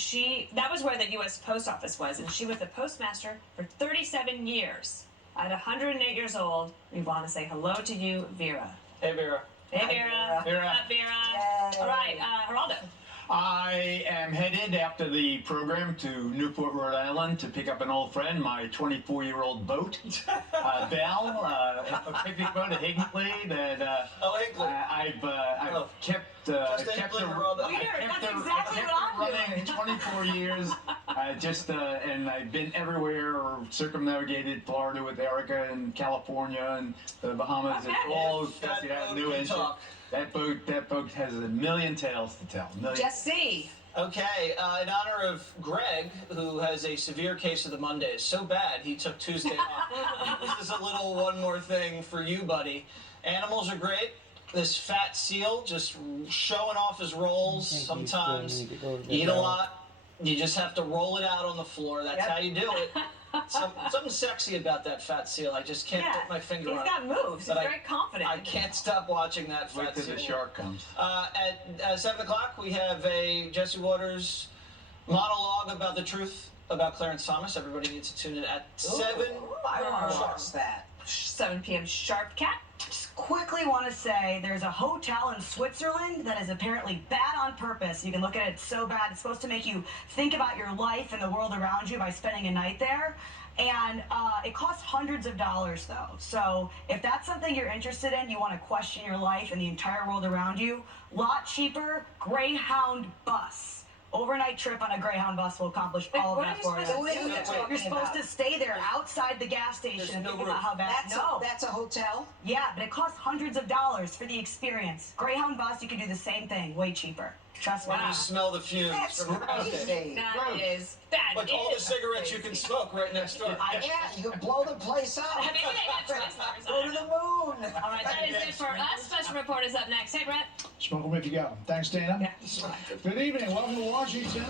that was where the U.S. Post Office was, and she was the postmaster for 37 years. At 108 years old, we want to say hello to you, Vera. Hey, Vera. Hey, Vera. Vera. What's up, Vera? Yay. All right, Geraldo. I am headed after the program to Newport, Rhode Island to pick up an old friend, my 24-year-old boat, Belle, a picnic boat, a Hinckley that Hinckley. I've kept Hinckley, Geraldo. running 24 years. And I've been everywhere, circumnavigated Florida with Erica and California and the Bahamas. Okay. It's all That got boat new can engine. talk. That boat has a million tales to tell. Jesse. Okay, in honor of Greg, who has a severe case of the Mondays, so bad he took Tuesday off. This is a little one more thing for you, buddy. Animals are great. This fat seal just showing off his rolls. Sometimes eat a lot. You just have to roll it out on the floor. That's how you do it. Something sexy about that fat seal. I just can't put my finger on it. He's got moves. He's very confident. I can't stop watching that fat Wait till seal. the shark comes. At 7 o'clock, we have a Jesse Waters monologue about the truth about Clarence Thomas. Everybody needs to tune in at 7. I want to watch that. 7 p.m. sharp, Cat. Just quickly want to say there's a hotel in Switzerland that is apparently bad on purpose. You can look at it, it's so bad. It's supposed to make you think about your life and the world around you by spending a night there. And it costs hundreds of dollars, though. So if that's something you're interested in, you want to question your life and the entire world around you, lot cheaper, Greyhound bus. Overnight trip on a Greyhound bus will accomplish all of that for you. You're supposed to stay there outside the gas station and think about how bad. That's a hotel? Yeah, but it costs hundreds of dollars for the experience. Greyhound bus, you can do the same thing, way cheaper. Trust me. When you smell the fumes That's from the crazy. But all the cigarettes you can smoke right next door. Yeah, you can blow the place up. Maybe they have Twizzlers. Go to the moon. All right, that is it for us. Special report is up next. Hey, Brett. Smoke 'em if you got 'em. Thanks, Dana. Good evening. Welcome to Washington.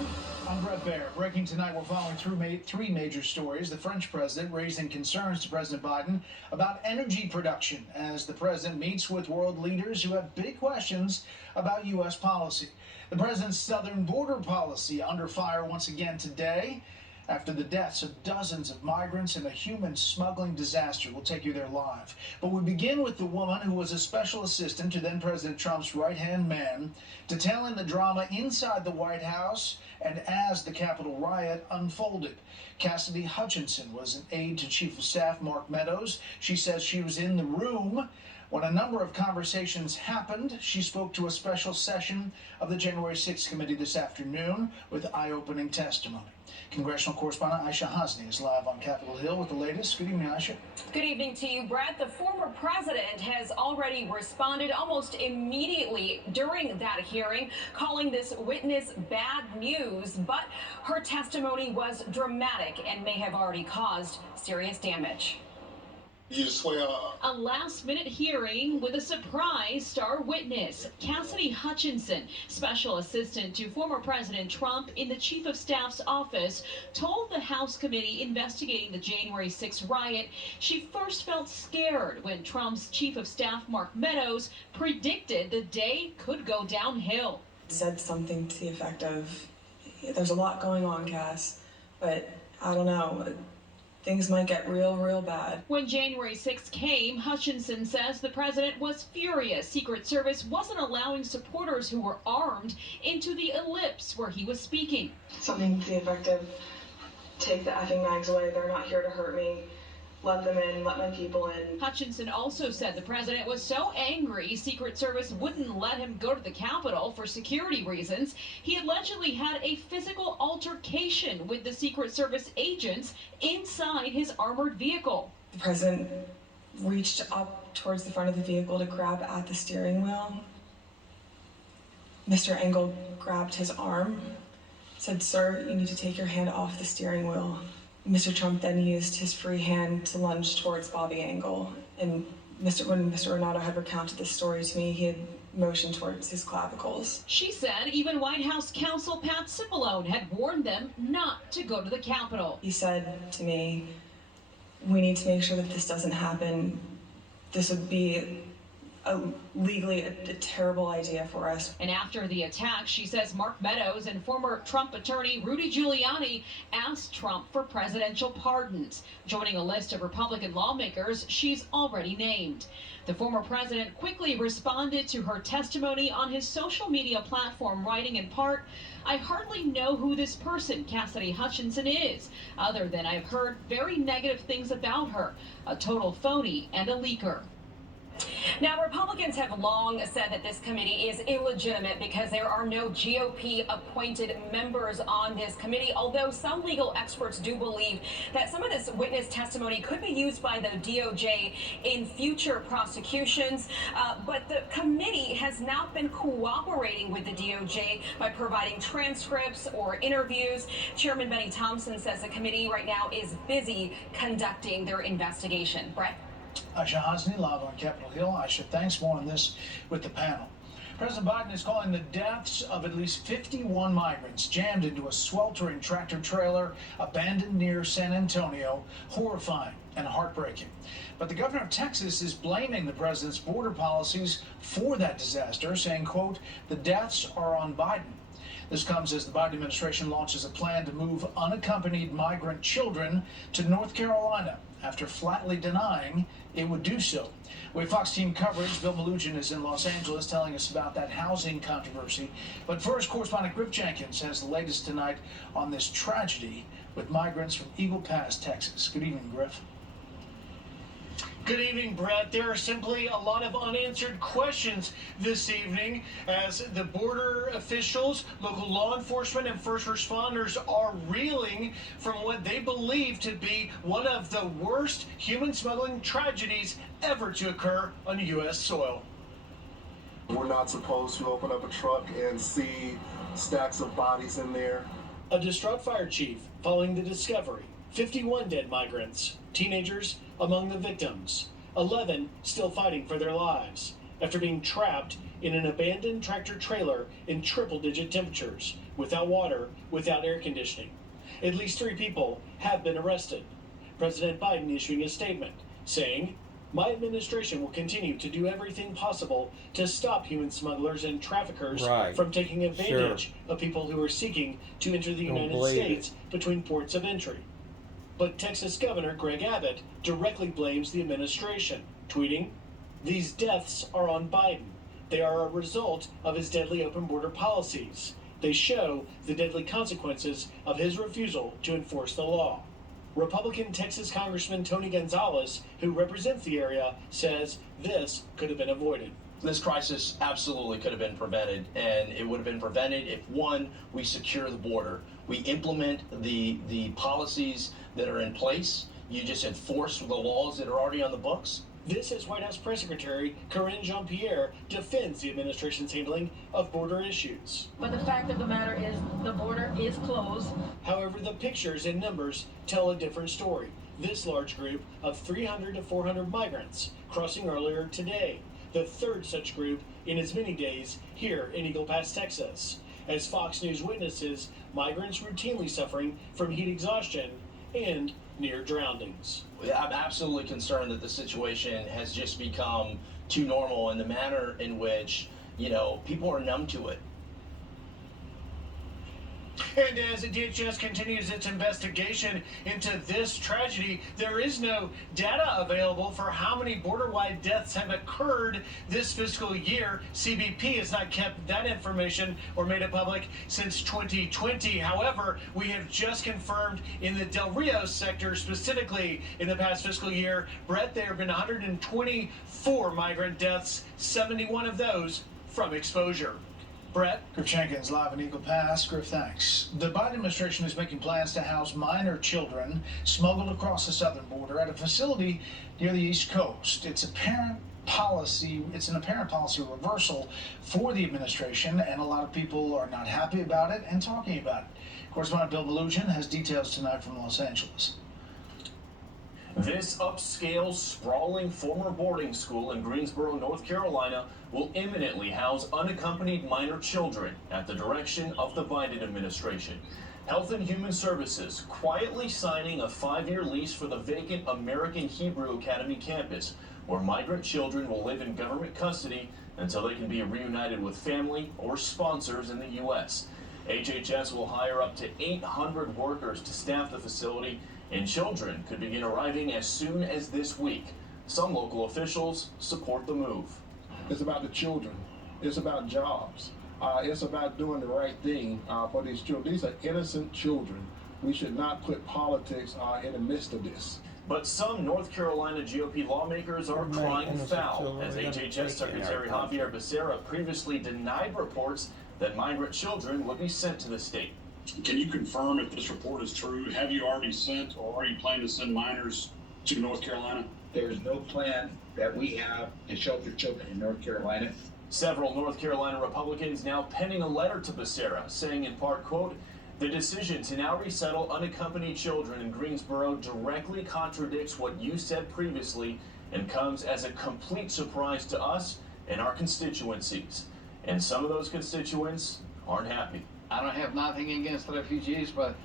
I'm Brett Baer. Breaking tonight, we're following three major stories. The French president raising concerns to President Biden about energy production as the president meets with world leaders who have big questions about U.S. policy. The president's southern border policy under fire once again today after the deaths of dozens of migrants in a human smuggling disaster. We'll take you there live. But we begin with the woman who was a special assistant to then President Trump's right-hand man, detailing the drama inside the White House and as the Capitol riot unfolded. Cassidy Hutchinson was an aide to Chief of Staff Mark Meadows. She says she was in the room When a number of conversations happened, she spoke to a special session of the January 6th committee this afternoon with eye-opening testimony. Congressional correspondent Aisha Hasni is live on Capitol Hill with the latest. Good evening, Aisha. Good evening to you, Brett. The former president has already responded almost immediately during that hearing, calling this witness bad news. But her testimony was dramatic and may have already caused serious damage. You swear? A last-minute hearing with a surprise star witness. Cassidy Hutchinson, special assistant to former President Trump in the Chief of Staff's office, told the House committee investigating the January 6th riot she first felt scared when Trump's Chief of Staff Mark Meadows predicted the day could go downhill. Said something to the effect of, there's a lot going on, Cass, but I don't know. Things might get real bad. When January 6th came, Hutchinson says the president was furious Secret Service wasn't allowing supporters who were armed into the ellipse where he was speaking. Something to the effect of, take the effing mags away, they're not here to hurt me. Let them in, let my people in. Hutchinson also said the president was so angry Secret Service wouldn't let him go to the Capitol for security reasons. He allegedly had a physical altercation with the Secret Service agents inside his armored vehicle. The president reached up towards the front of the vehicle to grab at the steering wheel. Mr. Engel grabbed his arm, said, "Sir, you need to take your hand off the steering wheel." Mr. Trump then used his free hand to lunge towards Bobby Engel. And when Mr. Renato had recounted this story to me, he had motioned towards his clavicles. She said even White House counsel Pat Cipollone had warned them not to go to the Capitol. He said to me, we need to make sure that this doesn't happen. This would be legally a terrible idea for us. And after the attack, she says Mark Meadows and former Trump attorney Rudy Giuliani asked Trump for presidential pardons, joining a list of Republican lawmakers she's already named. The former president quickly responded to her testimony on his social media platform, writing in part, "I hardly know who this person, Cassidy Hutchinson, is, other than I've heard very negative things about her, a total phony and a leaker." Now, Republicans have long said that this committee is illegitimate because there are no GOP-appointed members on this committee, although some legal experts do believe that some of this witness testimony could be used by the DOJ in future prosecutions. But the committee has not been cooperating with the DOJ by providing transcripts or interviews. Chairman Benny Thompson says the committee right now is busy conducting their investigation. Brett? Aisha Hasni, live on Capitol Hill. Aisha, thanks. More on this with the panel. President Biden is calling the deaths of at least 51 migrants jammed into a sweltering tractor trailer abandoned near San Antonio horrifying and heartbreaking. But the governor of Texas is blaming the president's border policies for that disaster, saying, quote, "The deaths are on Biden." This comes as the Biden administration launches a plan to move unaccompanied migrant children to North Carolina after flatly denying it would do so. With Fox team coverage, Bill Melugin is in Los Angeles telling us about that housing controversy. But first, correspondent Griff Jenkins has the latest tonight on this tragedy with migrants from Eagle Pass, Texas. Good evening, Griff. Good evening, Brett. There are simply a lot of unanswered questions this evening as the border officials, local law enforcement, and first responders are reeling from what they believe to be one of the worst human smuggling tragedies ever to occur on U.S. soil. We're not supposed to open up a truck and see stacks of bodies in there. A distraught fire chief following the discovery. 51 dead migrants, teenagers among the victims, 11 still fighting for their lives after being trapped in an abandoned tractor trailer in triple-digit temperatures, without water, without air conditioning. At least 3 people have been arrested. President Biden issuing a statement saying, "My administration will continue to do everything possible to stop human smugglers and traffickers from taking advantage of people who are seeking to enter the United States between ports of entry." But Texas Governor Greg Abbott directly blames the administration, tweeting, "These deaths are on Biden. They are a result of his deadly open border policies. They show the deadly consequences of his refusal to enforce the law." Republican Texas Congressman Tony Gonzalez, who represents the area, says this could have been avoided. This crisis absolutely could have been prevented, and it would have been prevented if, one, we secure the border, we implement the policies that are in place, you just enforce the laws that are already on the books. This is White House Press Secretary Karine Jean-Pierre defends the administration's handling of border issues. But the fact of the matter is the border is closed. However, the pictures and numbers tell a different story. This large group of 300 to 400 migrants crossing earlier today, the third such group in as many days here in Eagle Pass, Texas. As Fox News witnesses, migrants routinely suffering from heat exhaustion and near drownings. I'm absolutely concerned that the situation has just become too normal in the manner in which, people are numb to it. And as DHS continues its investigation into this tragedy, there is no data available for how many border-wide deaths have occurred this fiscal year. CBP has not kept that information or made it public since 2020. However, we have just confirmed in the Del Rio sector, specifically in the past fiscal year, Brett, there have been 124 migrant deaths, 71 of those from exposure. Brett? Griff Jenkins live in Eagle Pass. Griff, thanks. The Biden administration is making plans to house minor children smuggled across the southern border at a facility near the East Coast. It's an apparent policy reversal for the administration, and a lot of people are not happy about it and talking about it. Correspondent Bill Melugin has details tonight from Los Angeles. This upscale, sprawling former boarding school in Greensboro, North Carolina, will imminently house unaccompanied minor children at the direction of the Biden administration. Health and Human Services quietly signing a 5-year lease for the vacant American Hebrew Academy campus, where migrant children will live in government custody until they can be reunited with family or sponsors in the U.S. HHS will hire up to 800 workers to staff the facility, and children could begin arriving as soon as this week. Some local officials support the move. It's about the children. It's about jobs. It's about doing the right thing for these children. These are innocent children. We should not put politics in the midst of this. But some North Carolina GOP lawmakers are crying foul, as HHS Secretary Javier Becerra previously denied reports that migrant children would be sent to the state. Can you confirm if this report is true? Have you already sent or are you planning to send minors to North Carolina? There's no plan that we have to shelter children in North Carolina. Several North Carolina Republicans now penning a letter to Becerra, saying in part, quote, "The decision to now resettle unaccompanied children in Greensboro directly contradicts what you said previously and comes as a complete surprise to us and our constituencies." And some of those constituents aren't happy. I don't have nothing against refugees, but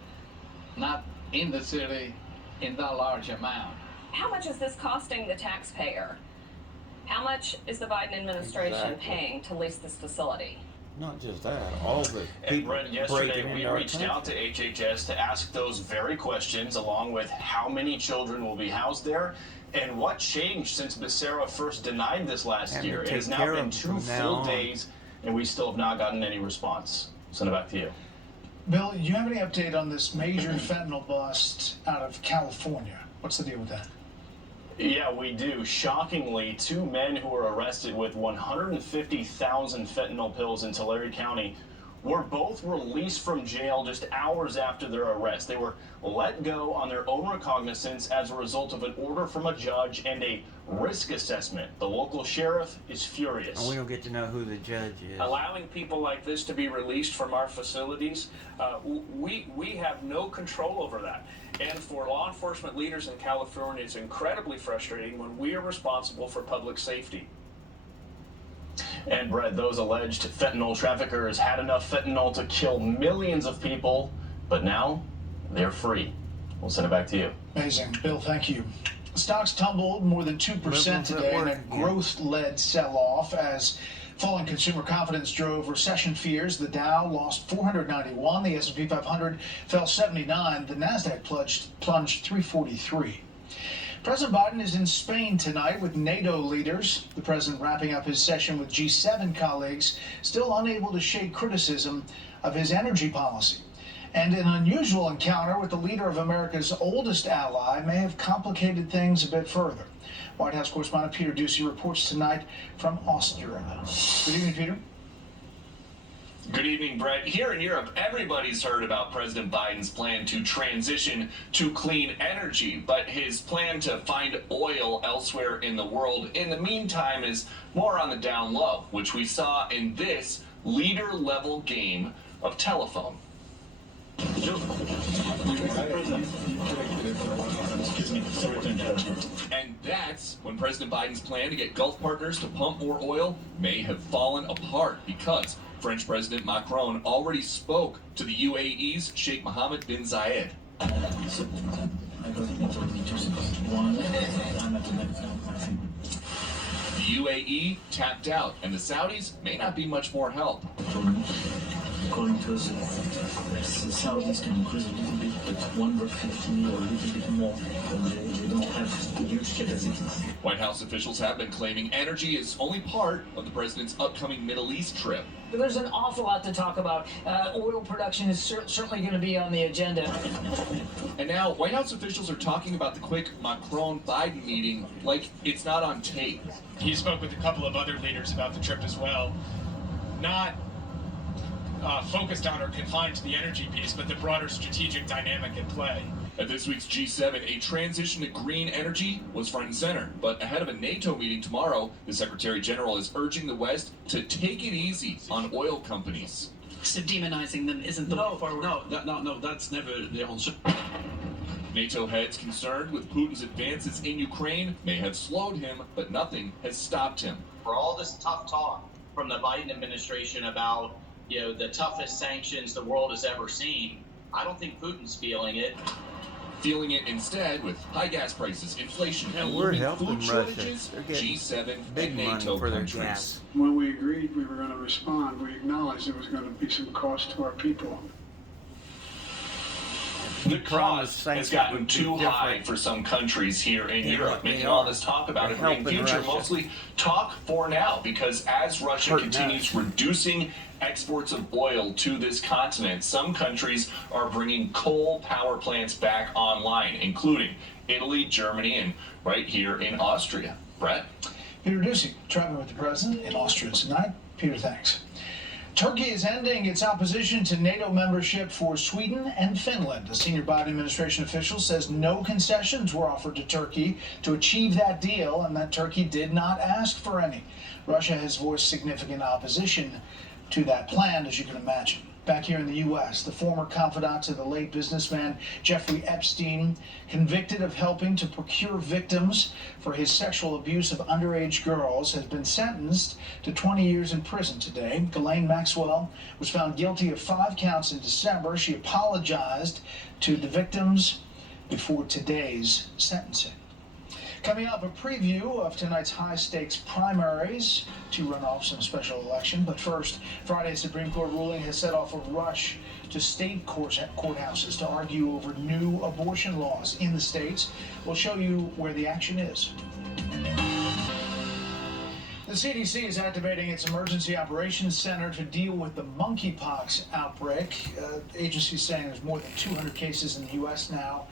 not in the city in that large amount. How much is this costing the taxpayer? How much is the Biden administration paying to lease this facility? Not just that, all the And people Brett, yesterday breaking we into our reached out to HHS to ask those very questions, along with how many children will be housed there, and what changed since Becerra first denied this last And year. It take has now care been of 2 them from now full on. days, and we still have not gotten any response. Send it back to you. Bill, do you have any update on this major fentanyl bust out of California? What's the deal with that? Yeah, we do. Shockingly, 2 men who were arrested with 150,000 fentanyl pills in Tulare County were both released from jail just hours after their arrest. They were let go on their own recognizance as a result of an order from a judge and a risk assessment. The local sheriff is furious. And we don't get to know who the judge is. Allowing people like this to be released from our facilities, we have no control over that. And for law enforcement leaders in California, it's incredibly frustrating when we are responsible for public safety. And Brett, those alleged fentanyl traffickers had enough fentanyl to kill millions of people, but now they're free. We'll send it back to you. Amazing. Bill, thank you. Stocks tumbled more than 2% today in a growth-led sell-off as falling consumer confidence drove recession fears. The Dow lost 491, the S&P 500 fell 79, the Nasdaq plunged 343. President Biden is in Spain tonight with NATO leaders. The president wrapping up his session with G7 colleagues, still unable to shake criticism of his energy policy. And an unusual encounter with the leader of America's oldest ally may have complicated things a bit further. White House correspondent Peter Doocy reports tonight from Austria. Good evening, Peter. Good evening, Brett. Here in Europe, everybody's heard about President Biden's plan to transition to clean energy, but his plan to find oil elsewhere in the world in the meantime is more on the down low, which we saw in this leader-level game of telephone. And that's when President Biden's plan to get Gulf partners to pump more oil may have fallen apart, because French President Macron already spoke to the UAE's Sheikh Mohammed bin Zayed. The UAE tapped out, and the Saudis may not be much more help. According to us, the Saudis can increase a little bit, but 150 or a little bit more, and they don't have huge capacities. White House officials have been claiming energy is only part of the president's upcoming Middle East trip. There's an awful lot to talk about. Oil production is certainly going to be on the agenda. And now White House officials are talking about the quick Macron-Biden meeting like it's not on tape. He spoke with a couple of other leaders about the trip as well. Not focused on or confined to the energy piece, but the broader strategic dynamic at play. At this week's G7, a transition to green energy was front and center. But ahead of a NATO meeting tomorrow, the Secretary General is urging the West to take it easy on oil companies. So demonizing them isn't the way forward. No, that's never the answer. NATO heads concerned with Putin's advances in Ukraine may have slowed him, but nothing has stopped him. For all this tough talk from the Biden administration about, the toughest sanctions the world has ever seen, I don't think Putin's feeling it. Feeling it instead with high gas prices, inflation, and we're looming helping food Russia. shortages, They're getting G7 big and money NATO for their countries. gas. When we agreed we were going to respond, we acknowledged there was going to be some cost to our people. The cost has gotten too high for some countries here in Europe, making all this talk about a green future mostly talk for now, because as Russia continues reducing exports of oil to this continent, some countries are bringing coal power plants back online, including Italy, Germany, and right here in Austria. Brett? Peter Doocy, traveling with the president in Austria tonight. Peter, thanks. Turkey is ending its opposition to NATO membership for Sweden and Finland. A senior Biden administration official says no concessions were offered to Turkey to achieve that deal, and that Turkey did not ask for any. Russia has voiced significant opposition to that plan, as you can imagine. Back here in the U.S., the former confidant to the late businessman Jeffrey Epstein, convicted of helping to procure victims for his sexual abuse of underage girls, has been sentenced to 20 years in prison today. Ghislaine Maxwell was found guilty of 5 counts in December. She apologized to the victims before today's sentencing. Coming up, a preview of tonight's high-stakes primaries, 2 runoffs and a special election. But first, Friday's Supreme Court ruling has set off a rush to state courthouses to argue over new abortion laws in the states. We'll show you where the action is. The CDC is activating its Emergency Operations Center to deal with the monkeypox outbreak. The agency is saying there's more than 200 cases in the U.S. now.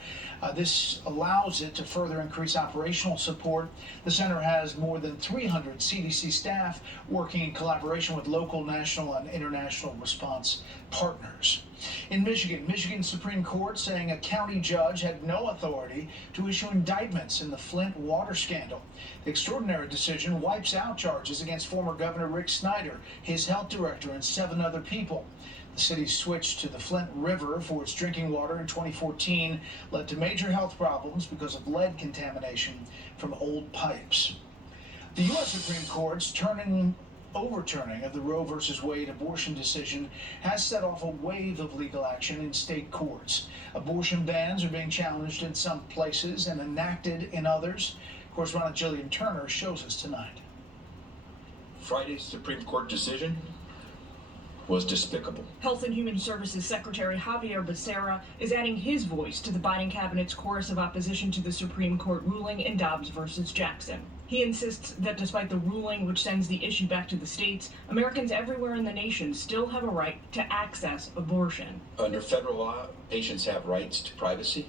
This allows it to further increase operational support. The center has more than 300 CDC staff working in collaboration with local, national, and international response partners. In Michigan Supreme Court saying a county judge had no authority to issue indictments in the Flint water scandal. The extraordinary decision wipes out charges against former Governor Rick Snyder, his health director, and 7 other people. The city switched to the Flint River for its drinking water in 2014 led to major health problems because of lead contamination from old pipes. The U.S. Supreme Court's overturning of the Roe v. Wade abortion decision has set off a wave of legal action in state courts. Abortion bans are being challenged in some places and enacted in others. Correspondent Jillian Turner shows us tonight. Friday's Supreme Court decision was despicable. Health and Human Services Secretary Javier Becerra is adding his voice to the Biden cabinet's chorus of opposition to the Supreme Court ruling in Dobbs versus Jackson. He insists that despite the ruling, which sends the issue back to the states, Americans everywhere in the nation still have a right to access abortion. Under federal law, patients have rights to privacy.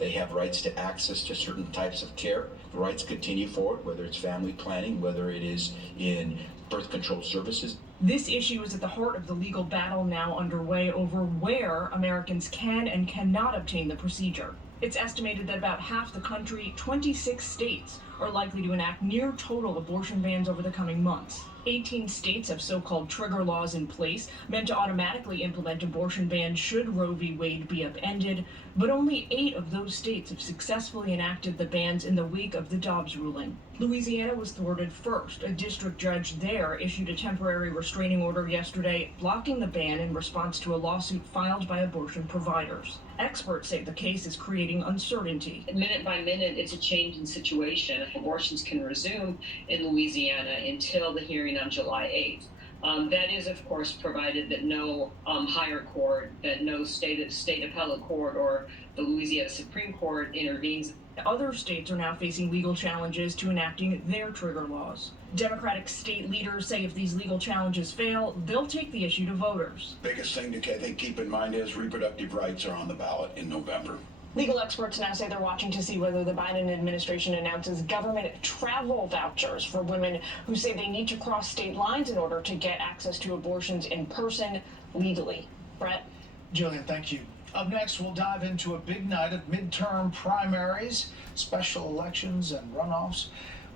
They have rights to access to certain types of care. The rights continue forward, whether it's family planning, whether it is in birth control services. This issue is at the heart of the legal battle now underway over where Americans can and cannot obtain the procedure. It's estimated that about half the country, 26 states, are likely to enact near total abortion bans over the coming months. 18 states have so-called trigger laws in place meant to automatically implement abortion bans should Roe v. Wade be upended, but only 8 of those states have successfully enacted the bans in the wake of the Dobbs ruling. Louisiana was thwarted first. A district judge there issued a temporary restraining order yesterday, blocking the ban in response to a lawsuit filed by abortion providers. Experts say the case is creating uncertainty. Minute by minute, it's a change in situation. Abortions can resume in Louisiana until the hearing on July 8th. That is, of course, provided that no higher court, that no state appellate court or the Louisiana Supreme Court intervenes. Other states are now facing legal challenges to enacting their trigger laws. Democratic state leaders say if these legal challenges fail, they'll take the issue to voters. Biggest thing to, I think, keep in mind is reproductive rights are on the ballot in November. Legal experts now say they're watching to see whether the Biden administration announces government travel vouchers for women who say they need to cross state lines in order to get access to abortions in person legally. Brett? Jillian, thank you. Up next, we'll dive into a big night of midterm primaries, special elections, and runoffs.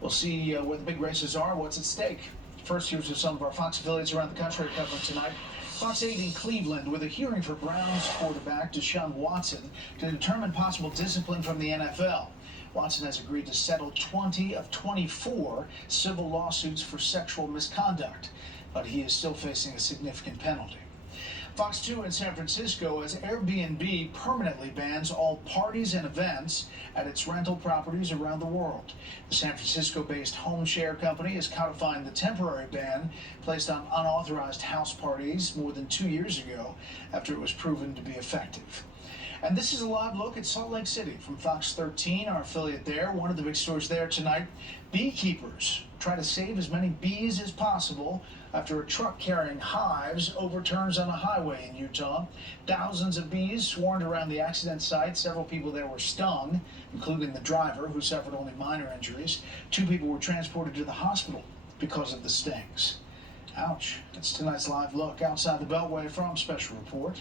We'll see where the big races are, what's at stake. First, here's what some of our Fox affiliates around the country are covering tonight. Fox 8 in Cleveland with a hearing for Browns quarterback Deshaun Watson to determine possible discipline from the NFL. Watson has agreed to settle 20 of 24 civil lawsuits for sexual misconduct, but he is still facing a significant penalty. Fox 2 in San Francisco as Airbnb permanently bans all parties and events at its rental properties around the world. The San Francisco-based home share company is codifying the temporary ban placed on unauthorized house parties more than 2 years ago after it was proven to be effective. And this is a live look at Salt Lake City from Fox 13, our affiliate there. One of the big stories there tonight, beekeepers try to save as many bees as possible after a truck carrying hives overturns on a highway in Utah. Thousands of bees swarmed around the accident site. Several people there were stung, including the driver, who suffered only minor injuries. 2 people were transported to the hospital because of the stings. Ouch. That's tonight's live look outside the Beltway from Special Report.